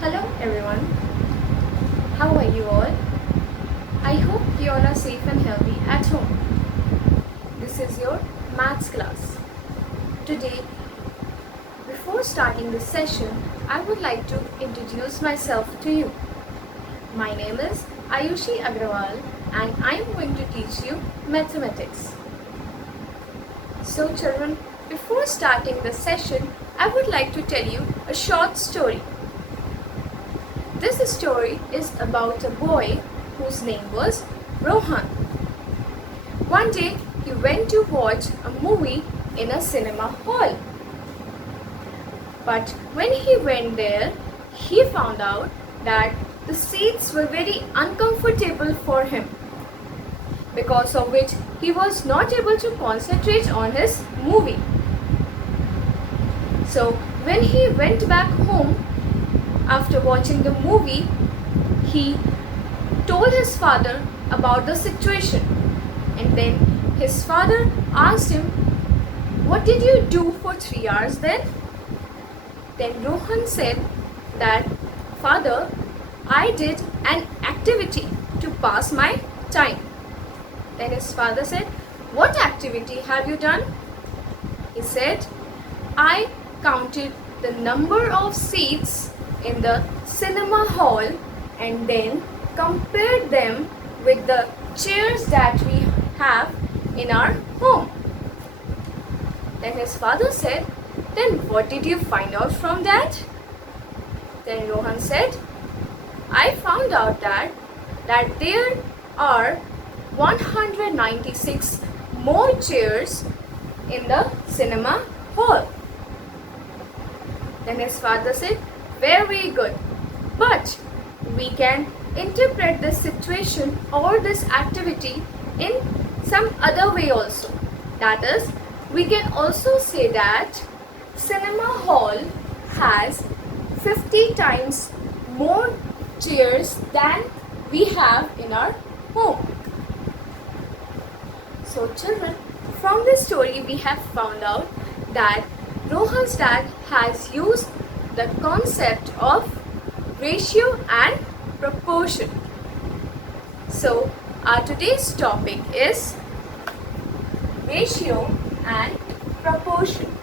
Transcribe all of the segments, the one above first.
Hello everyone, how are you all? I hope you all are safe and healthy at home. This is your maths class. Today, before starting this session, I would like to introduce myself to you. My name is Ayushi Agrawal and I am going to teach you mathematics. So children, before starting the session, I would like to tell you a short story. This story is about a boy whose name was Rohan. One day he went to watch a movie in a cinema hall. But when he went there, he found out that the seats were very uncomfortable for him, because of which he was not able to concentrate on his movie. So when he went back home, after watching the movie, he told his father about the situation, and then his father asked him, "What did you do for 3 hours then?" Then Rohan said that, "Father, I did an activity to pass my time." Then his father said, "What activity have you done?" He said, "I counted the number of seats in the cinema hall and then compared them with the chairs that we have in our home." Then his father said, "Then what did you find out from that?" Then Rohan said, "I found out that there are 196 more chairs in the cinema hall." Then his father said, "Very good, but we can interpret this situation or this activity in some other way also. That is, we can also say that cinema hall has 50 times more chairs than we have in our home." So children, from this story we have found out that Rohan's dad has used the concept of ratio and proportion. So our today's topic is ratio and proportion.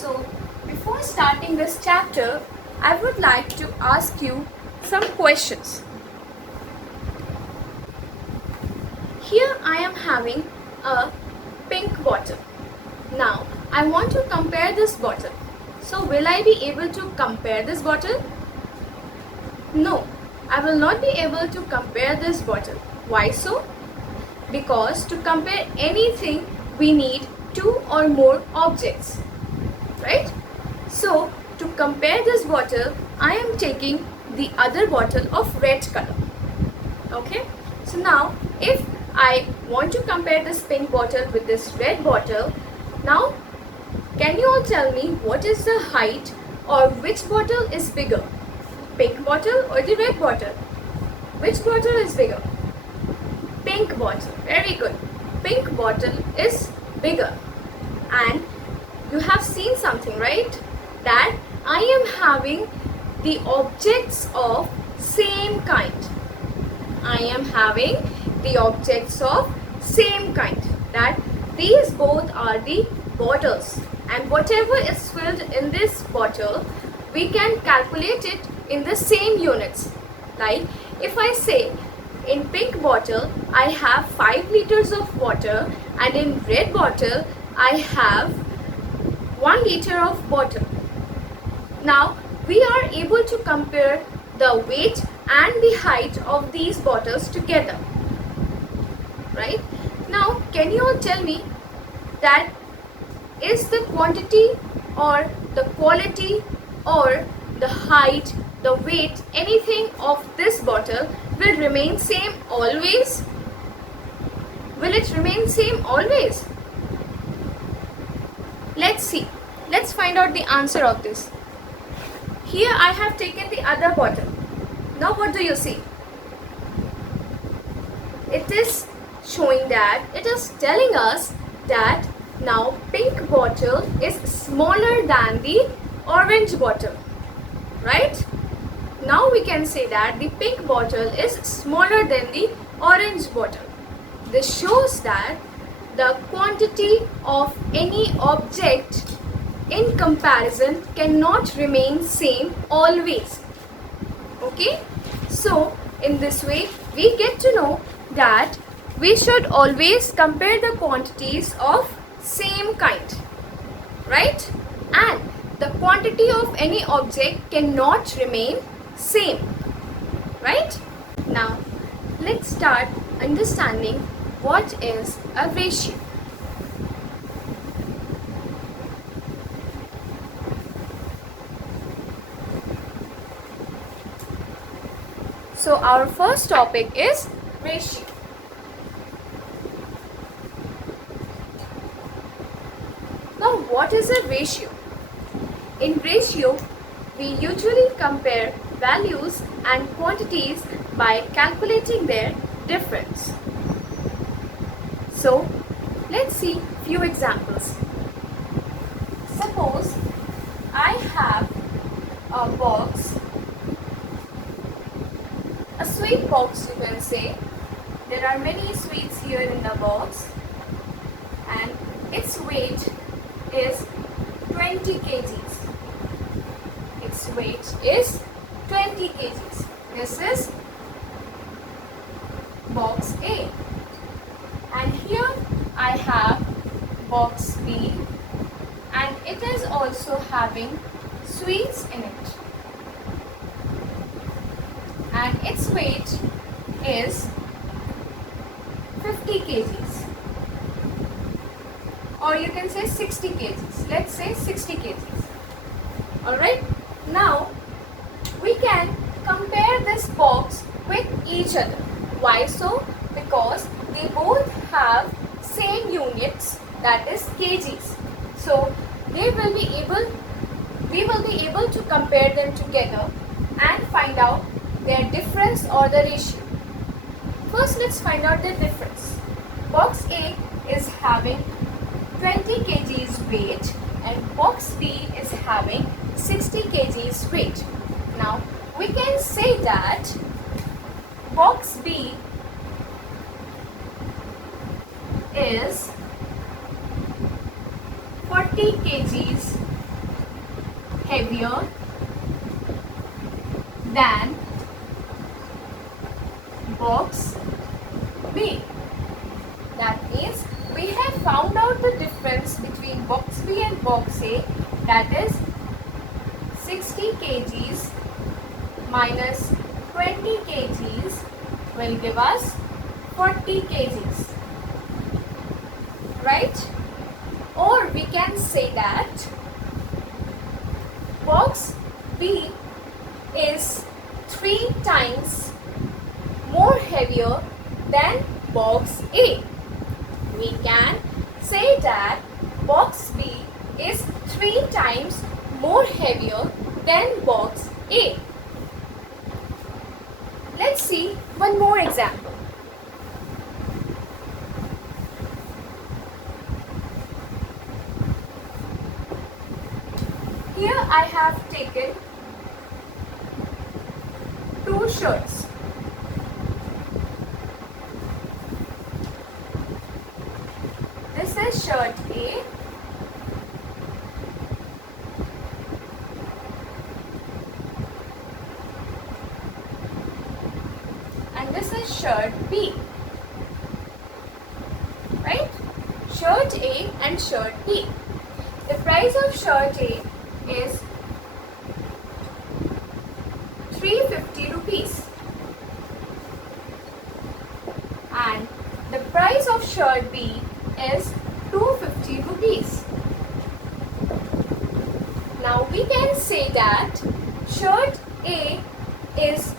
So before starting this chapter, I would like to ask you some questions. Here I am having a pink bottle. Now I want to compare this bottle. So will I be able to compare this bottle? No, I will not be able to compare this bottle. Why so? Because to compare anything we need two or more objects, right? So to compare this bottle, I am taking the other bottle of red color. Okay, so now if I want to compare this pink bottle with this red bottle, now can you all tell me what is the height or which bottle is bigger? Pink bottle or the red bottle? Which bottle is bigger? Pink bottle. Very good. Pink bottle is bigger. And you have seen something, right? That I am having the objects of same kind. I am having the objects of same kind. That these both are the bottles, and whatever is filled in this bottle, we can calculate it in the same units. Like if I say in pink bottle I have 5 liters of water, and in red bottle I have 1 liter of water. Now we are able to compare the weight and the height of these bottles together, right? Now can you all tell me that is the quantity or the quality or the height, the weight, anything of this bottle will remain same always? Will it remain same always? Let's see. Let's find out the answer of this. Here I have taken the other bottle. Now what do you see? It is showing that it is telling us that now pink bottle is smaller than the orange bottle, right? Now we can say that the pink bottle is smaller than the orange bottle. This shows that the quantity of any object in comparison cannot remain same always. Okay? So in this way we get to know that we should always compare the quantities of same kind, right? And the quantity of any object cannot remain same, right? Now let's start understanding what is a ratio. So our first topic is ratio. Now what is a ratio? In ratio, we usually compare values and quantities by calculating their difference. So let's see few examples. Suppose I have a box, a sweet box you can say. There are many sweets here in the box and its weight is 20 kgs. Its weight is 20 kgs. This is box A. And here I have box B and it is also having sweets in it. And its weight is 50 kgs. Or you can say 60 kgs. Let's say 60 kgs. Alright. Now we can compare this box with each other. Why so? Because they both have same units, that is kgs. So we will be able to compare them together and find out their difference or the ratio. First let's find out the difference. Box A is having 20 kgs weight and box B is having 60 kgs weight. Now we can say that box B is 40 kgs heavier than box B. That means we have found out the difference between box B and box A, that is 60 kgs minus 20 kgs will give us 40 kgs, right? Or we can say that box B is 3 times more heavier than box A. We can say that box B is 3 times more heavier than box A. Let's see one more example. Here I have taken 2 shirts. This is shirt A and this is shirt B, right? Shirt A and shirt B. The price of shirt A is 350 rupees and the price of shirt B is 250 rupees. Now we can say that shirt A is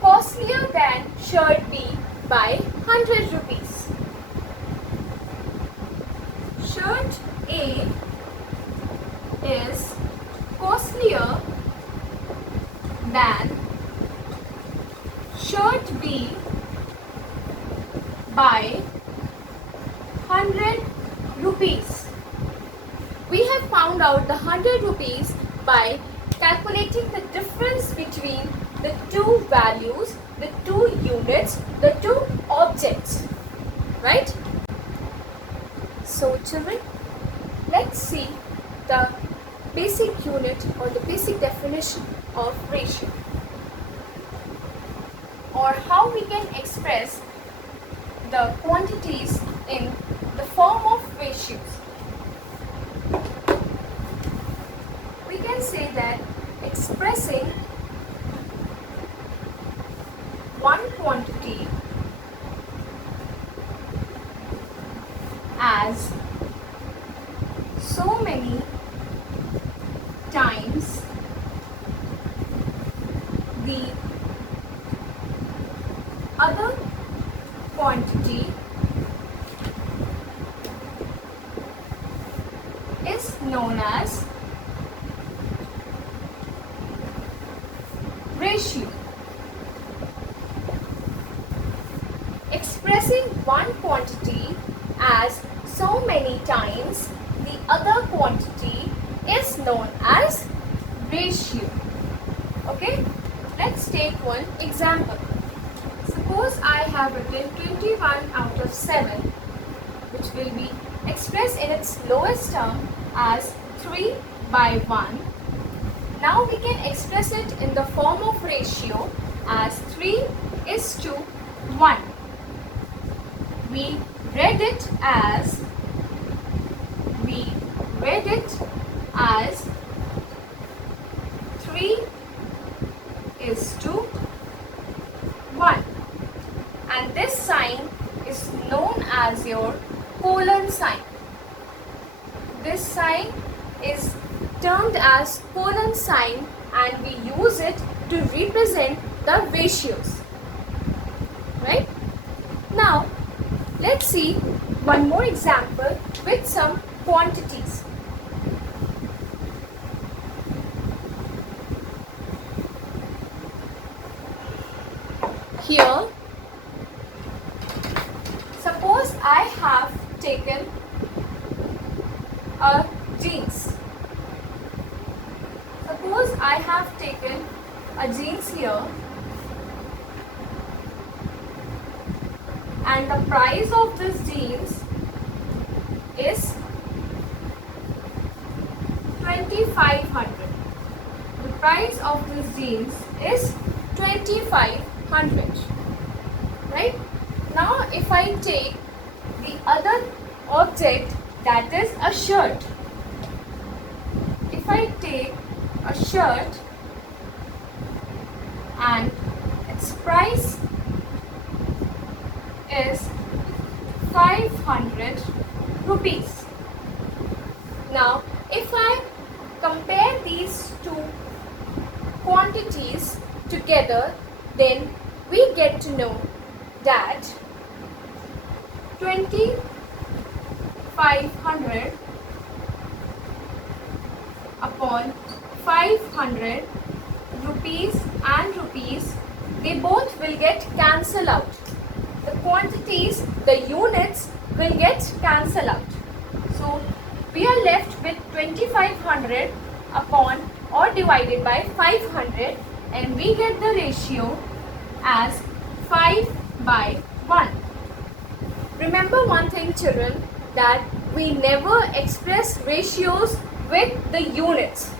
costlier than shirt B by 100 rupees. Shirt A is costlier than shirt B by rupees. We have found out the 100 rupees by calculating the difference between the two values, the two units, the two objects, right? So children, let's see the basic unit or the basic definition of ratio, or how we can express the quantities in the form of ratios. We can say that expressing one quantity as so many times the other quantity is known as ratio. Expressing one quantity as so many times the other quantity is known as ratio. Okay, let's take one example. Suppose I have written 21 out of 7, which will be expressed in its lowest term as 3 by 1. Now we can express it in the form of ratio as 3 is to 1. We read it as 3 is to 1, and this sign is known as your colon sign. This sign is termed as colon sign, and we use it to represent the ratios, right? Now let's see one more example with some quantities. Here, suppose I have taken a jeans. Suppose I have taken a jeans here, and the price of this jeans is 2500. The price of this jeans is 2500, right? Now if I take the other object, that is a shirt. If I take a shirt and its price is 500 rupees. Now if I compare these two quantities together, then we get to know that 2500 upon 500 rupees and rupees, they both will get cancelled out. The quantities, the units will get cancelled out. So we are left with 2500 upon or divided by 500, and we get the ratio as 5 by 1. Remember one thing children, that we never express ratios with the units.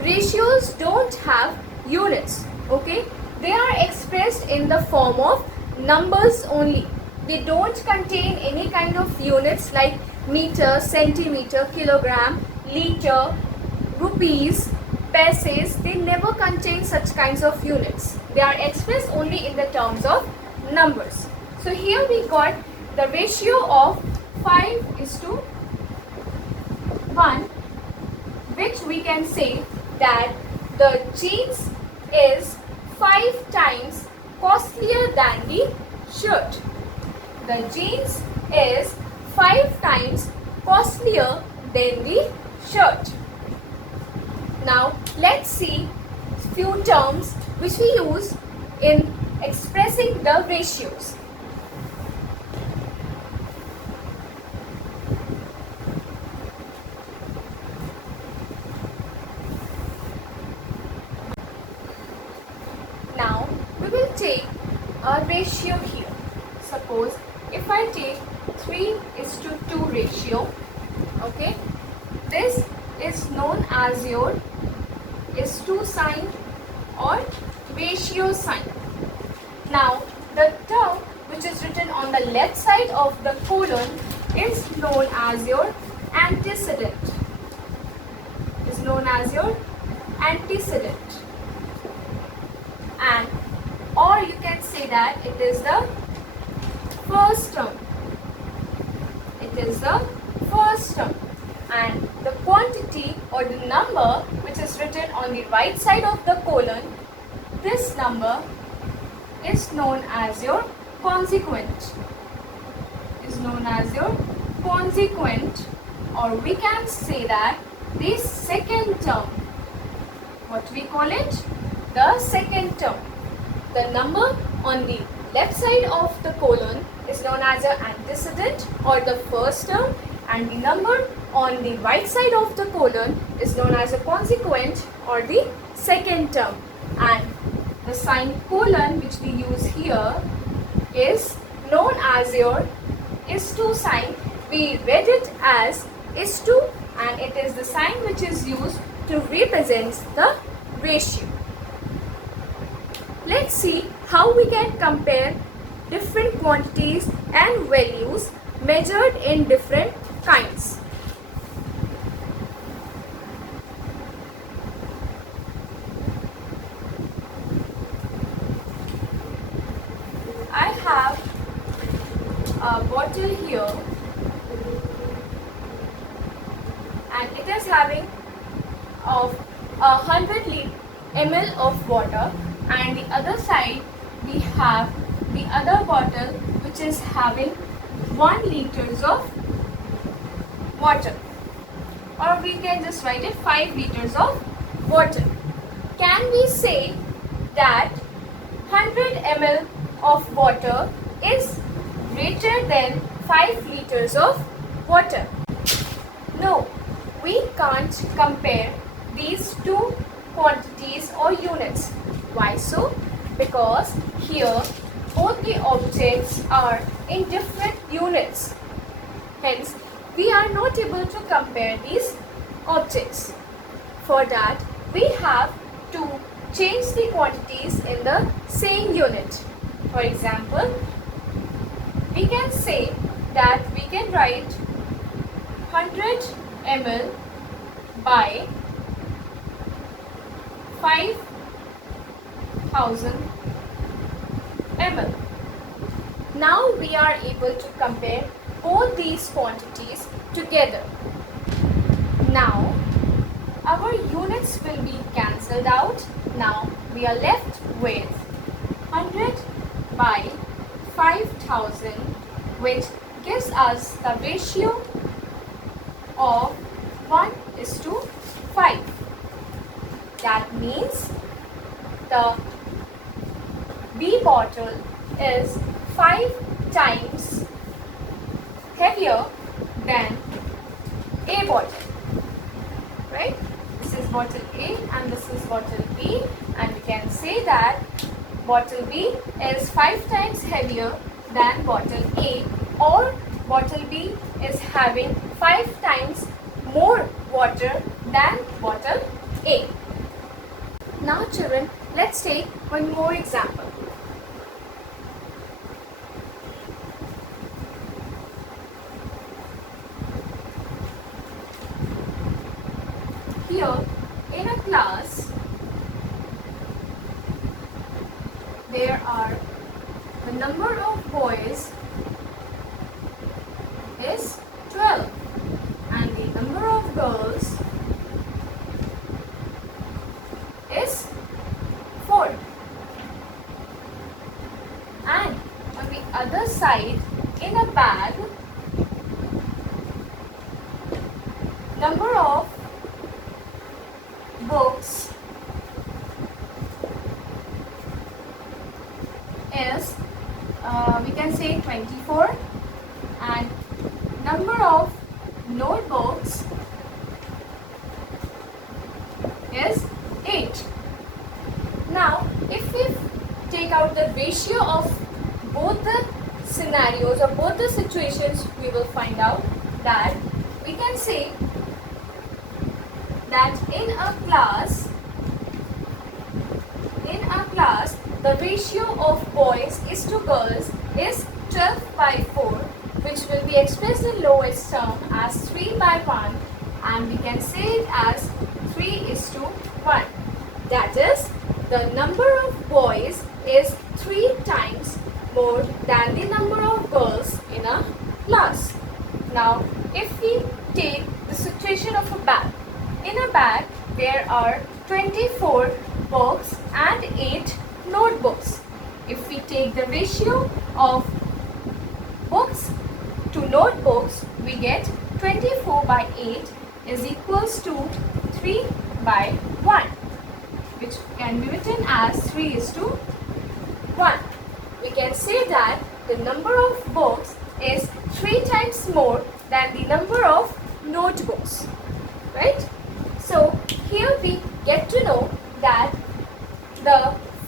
Ratios don't have units, okay? They are expressed in the form of numbers only. They don't contain any kind of units like meter, centimeter, kilogram, liter, rupees, paise. They never contain such kinds of units. They are expressed only in the terms of numbers. So here we got the ratio of 5 is to 1, which we can say that the jeans is 5 times costlier than the shirt. The jeans is 5 times costlier than the shirt. Now let's see few terms which we use in expressing the ratios. a ratio here. Suppose if I take 3:2 ratio, okay, this is known as your is to sign or ratio sign. Now the term which is written on the left side of the colon is known as your antecedent. Is known as your antecedent. And or you can say that it is the first term. It is the first term. And the quantity or the number which is written on the right side of the colon, this number is known as your consequent. Is known as your consequent, or we can say that the second term. What we call it? The second term. The number on the left side of the colon is known as your antecedent or the first term, and the number on the right side of the colon is known as a consequent or the second term. And the sign colon which we use here is known as your is to sign. We read it as is to, and it is the sign which is used to represent the ratio. Let's see how we can compare different quantities and values measured in different kinds. I have a bottle here and it is having of 100 ml of water, and the other side we have the other bottle which is having 1 liters of water, or we can just write it 5 liters of water. Can we say that 100 ml of water is greater than 5 liters of water? No, we can't compare these two quantities or units. Why so? Because here both the objects are in different units. Hence, we are not able to compare these objects. For that, we have to change the quantities in the same unit. For example, we can say that we can write 100 ml by 5000 ml. Now we are able to compare both these quantities together. Now our units will be cancelled out. Now we are left with 100 by 5000, which gives us the ratio of 1:5. That means the B bottle is 5 times heavier than A bottle, right? This is bottle A and this is bottle B, and we can say that bottle B is 5 times heavier than bottle A, or bottle B is having 5 times more water than bottle A. Now children, let's take one more example. Here in a class, there are the number of boys is 12 and the number of girls is 4. And on the other side, in a bag, number of books is we can say 24, and number of notebooks is 8. Now if we take out the ratio of both the scenarios or both the situations, we will find out that we can say that in a class, the ratio of boys is to girls is 12/4, which will be expressed in lowest term as 3/1, and we can say it as 3:1. That is, the number of boys is 3 times more than the number of girls in a class. Now, if we take the situation of a bag, in a bag there are 24 books and 8 notebooks. If we take the ratio of books to notebooks, we get 24/8 is equals to 3/1, which can be written as 3:1. We can say that the number of books is 3 times more than the number of notebooks, right? So here we get to know that the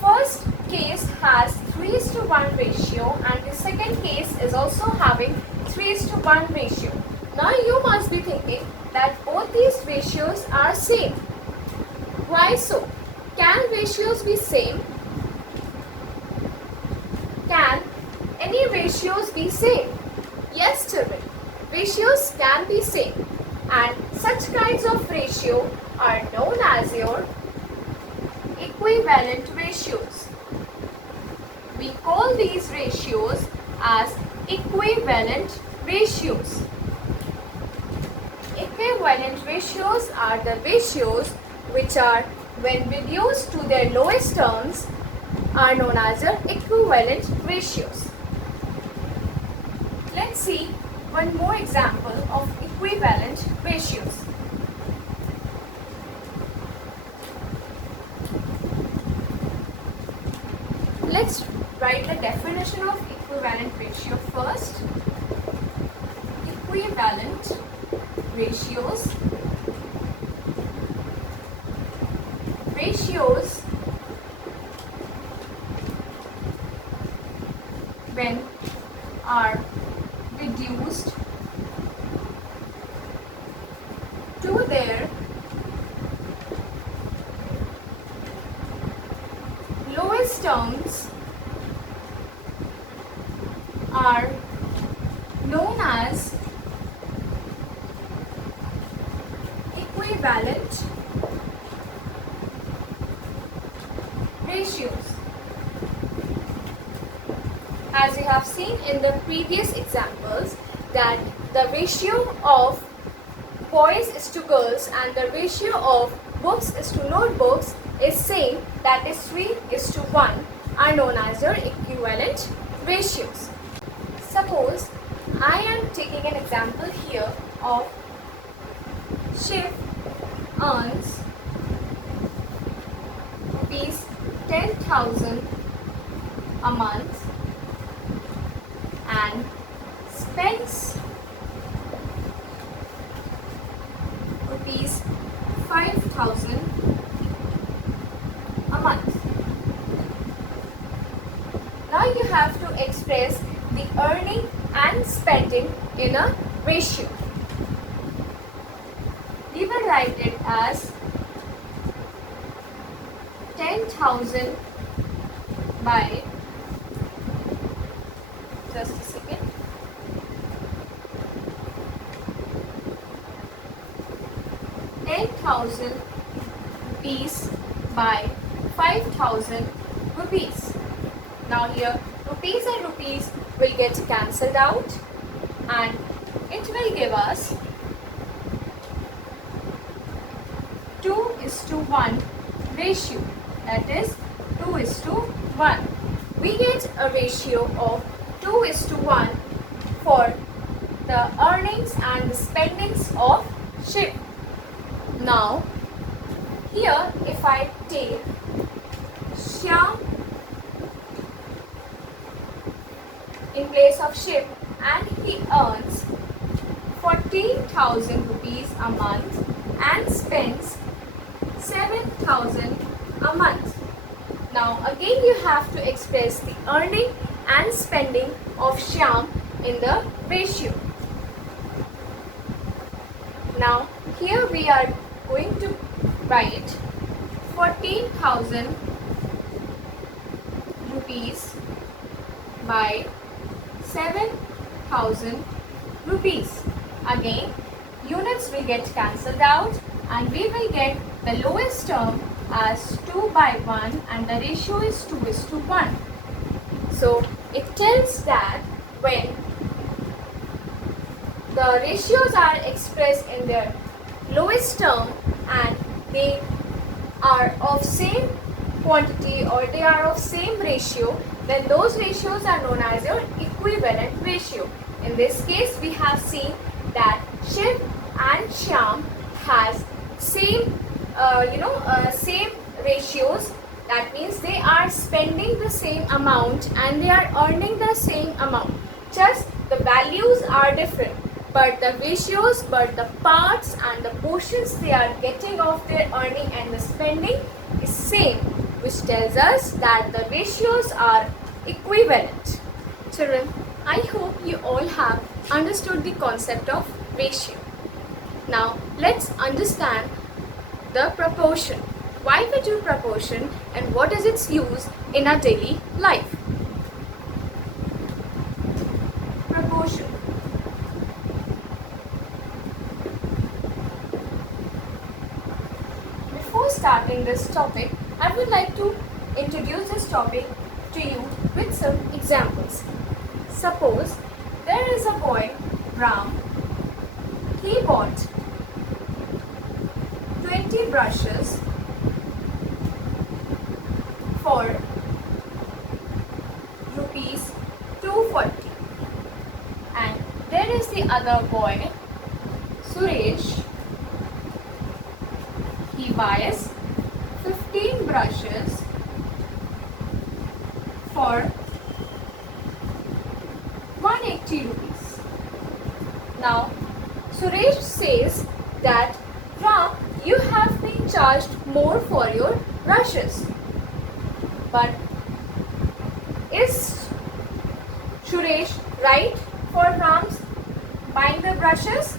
first case has 3:1 ratio and the second case is also having 3:1 ratio. Now you must be thinking that both these ratios are same. Why so? Can ratios be same? Can any ratios be same? Yes, children, ratios can be same, and such kinds of ratio are known as your equivalent ratios. We call these ratios as equivalent ratios. Equivalent ratios are the ratios which are, when reduced to their lowest terms, are known as your equivalent ratios. Let's see one more example of equivalent ratios. Let's write the definition of equivalent ratio first. Equivalent ratios when are reduced to their lowest terms are known as equivalent ratios. As you have seen in the previous examples, that the ratio of boys is to girls and the ratio of books is to notebooks is same, that is 3:1, are known as your equivalent ratios. Suppose I am taking an example here of Shiv earns rupees 10,000 a month and spends rupees 5,000 a month. Now you have to express the earning and spending in a ratio. We will write it as 10,000 by, just a second, 10,000 rupees by 5,000 rupees. Now here rupees and rupees will get cancelled out and it will give us 2:1 ratio, that is 2:1. We get a ratio of 2:1 for the earnings and the spendings of Shiv. Now here if I take Shyam in place of Shiv and he earns 14,000 rupees a month and spends 7,000 a month. Now again you have to express the earning and spending of Shyam in the ratio. Now here we are going to write 14,000 rupees by 7,000 rupees. Again units will get cancelled out and we will get the lowest term as 2 by 1 and the ratio is 2:1. So it tells that when the ratios are expressed in their lowest term and they are of same quantity or they are of same ratio, then those ratios are known as your equivalent ratio. In this case we have seen that Shiv and Shyam has same same ratios. That means they are spending the same amount and they are earning the same amount. Just the values are different, but the ratios, but the parts and the portions they are getting of their earning and the spending is same, which tells us that the ratios are equivalent. Children, I hope you all have understood the concept of ratio. Now let's understand the proportion. Why we do proportion and what is its use in our daily life. Proportion. Before starting this topic, I would like to introduce this topic to you with some examples. Suppose there is a boy, Ram. He bought 20 brushes for rupees 240, and there is the other boy, Suresh. He buys 15 brushes for 180 rupees. Now Suresh says that, Ram, you have been charged more for your brushes. But is Suresh right for Ram's buying the brushes?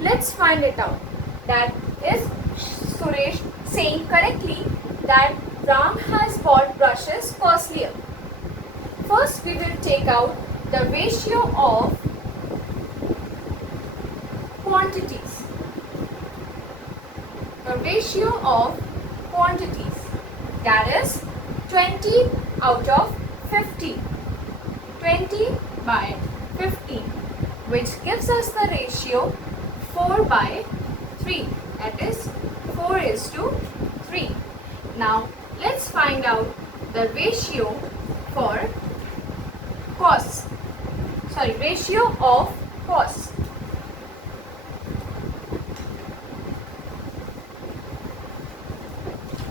Let's find it out. That is Suresh saying correctly that Ram has bought brushes costlier. First we will take out the ratio of quantities. The ratio of quantities. That is 20 out of 50. 20 by 15, which gives us the ratio 4 by 3. That is 4:3. Now let's find out the ratio for costs. Ratio of costs.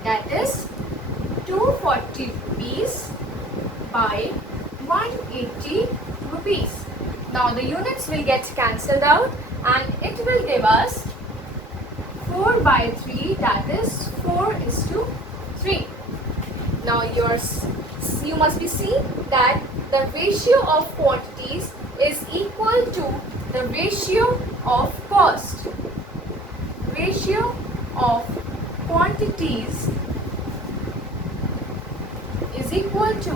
That is 240 rupees by 180 rupees. Now the units will get cancelled out and it will give us 4 by 3, that is 4:3. Now you must be seeing that the ratio of quantities is equal to the ratio of cost. Ratio of quantities is equal to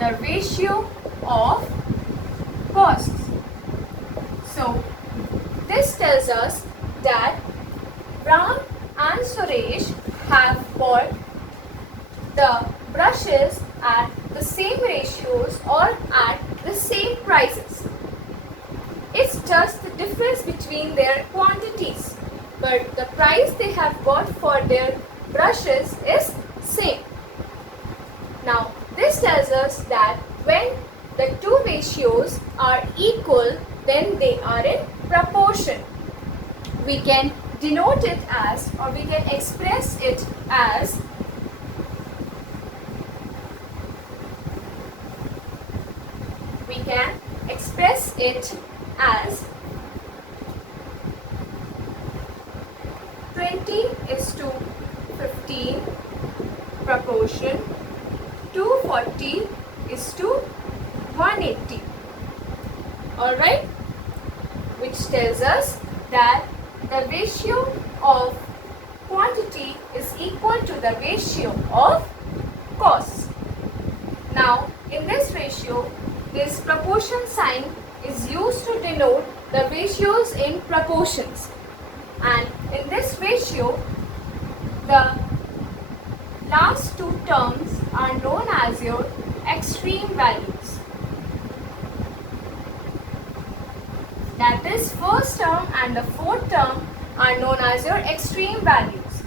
the ratio of costs. So this tells us that Ram and Suresh have bought the brushes at the same ratios or at the same prices. It's just the difference between their quantities, but the price they have bought for their brushes is same. Now this tells us that when the two ratios are equal, then they are in proportion. We can denote it as, or we can express it as express it as 20:15 proportion 240 is to 180. Alright, which tells us that the ratio of quantity is equal to the ratio of cost. Now, in this ratio, this proportion sign is used to denote the ratios in proportions. And in this ratio, the last two terms are known as your extreme values. That is, first term and the fourth term are known as your extreme values.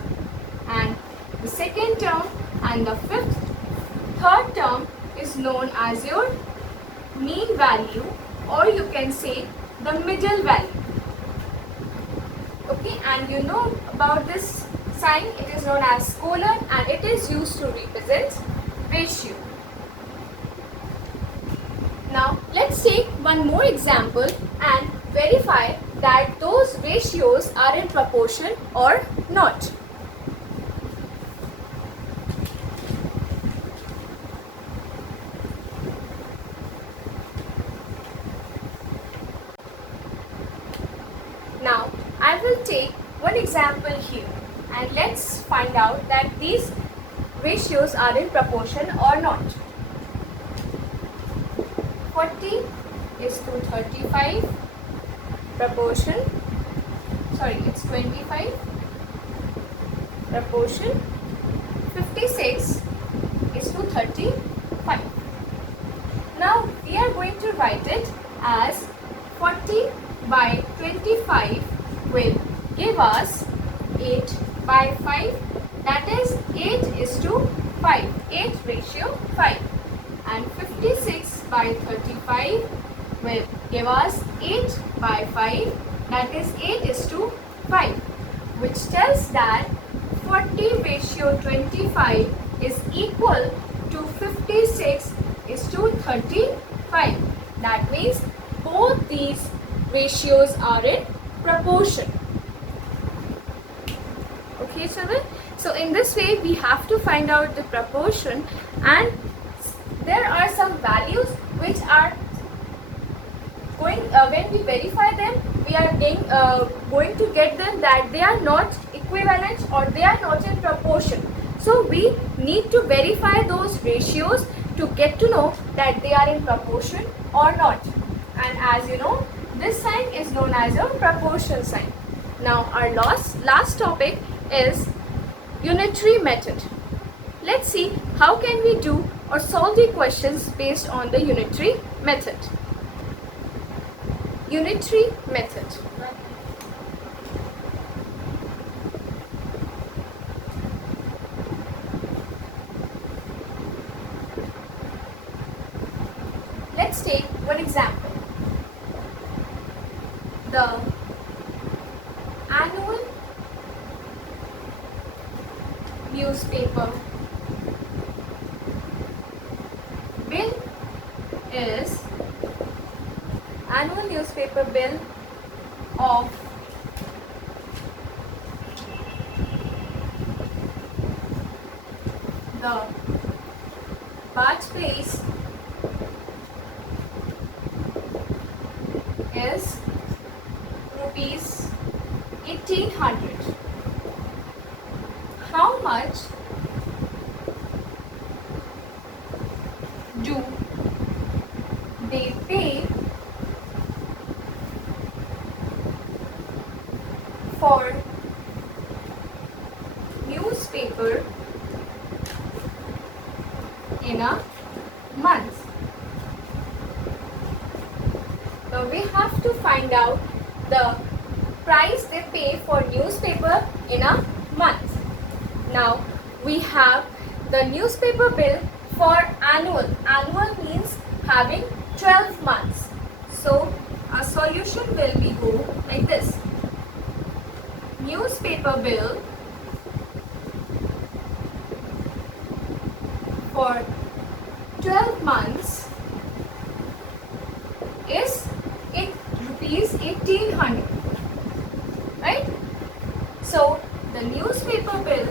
And the second term and the third term is known as your mean value, or you can say the middle value. Okay, and you know about this sign, it is known as colon and it is used to represent ratio. Now let's take one more example and verify that those ratios are in proportion or not. Now I will take one example here and let's find out that these ratios are in proportion or not. 40 is to 35 proportion, sorry, it's 25 proportion, 56 is to 35. Now we are going to write it as 40 by 25 will give us 8 by 5, that is 8 is to 5, 8 ratio 5, and 56 by 35 will give us 8 by 5, that is 8 is to 5, which tells that 40 ratio 25 is equal to 56 is to 35. That means both these ratios are in proportion. Okay, children? So in this way we have to find out the proportion, and there are some values which are going, when we verify them, we are going to get them that they are not equivalent or they are not in proportion. So we need to verify those ratios to get to know that they are in proportion or not. And as you know, this sign is known as a proportion sign. Now our last topic is unitary method. Let's see how can we do or solve the questions based on the unitary method. Unitary method. Let's take one example. The annual newspaper bill is annual newspaper bill of the birthplace is rupees 1800. How much do they pay for newspaper in a month? So we have to find out the price they pay for newspaper in a month. Now we have the newspaper bill for annual. Annual means having 12 months. So our solution will be go like this. Newspaper bill for 12 months is rupees 1800, right? So the newspaper bill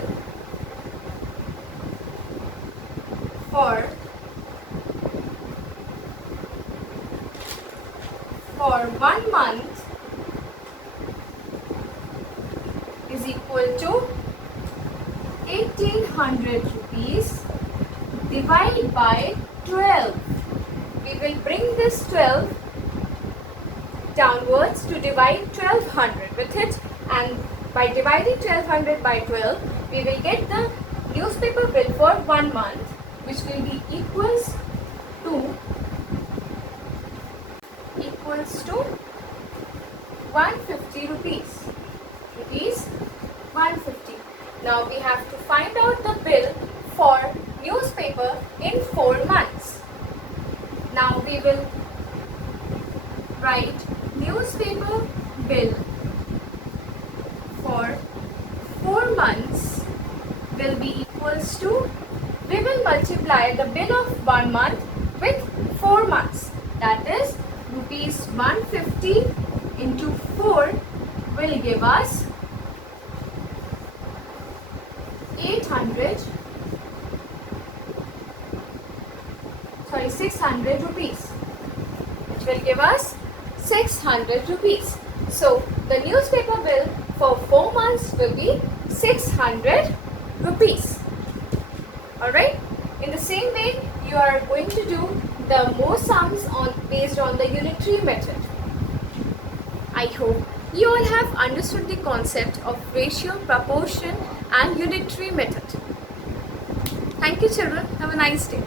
for 1 month is equal to 1800 rupees divided by 12. We will bring this 12 downwards to divide 1200 with it, and by dividing 1200 by 12 we will get the newspaper bill for 1 month, which will be equals to 150 rupees. 150. Now we have to find out the bill for newspaper in 4 months. Now we will write newspaper bill for 4 months will be equals to, we will multiply the bill of 1 month with 4 months. That is rupees 150 into 4 will give us 600 rupees, which will give us 600 rupees. So the newspaper bill for 4 months will be 600 rupees. Alright, in the same way you are going to do the more sums based on the unitary method. I hope you all have understood the concept of ratio, proportion and unitary method. Thank you children. Have a nice day.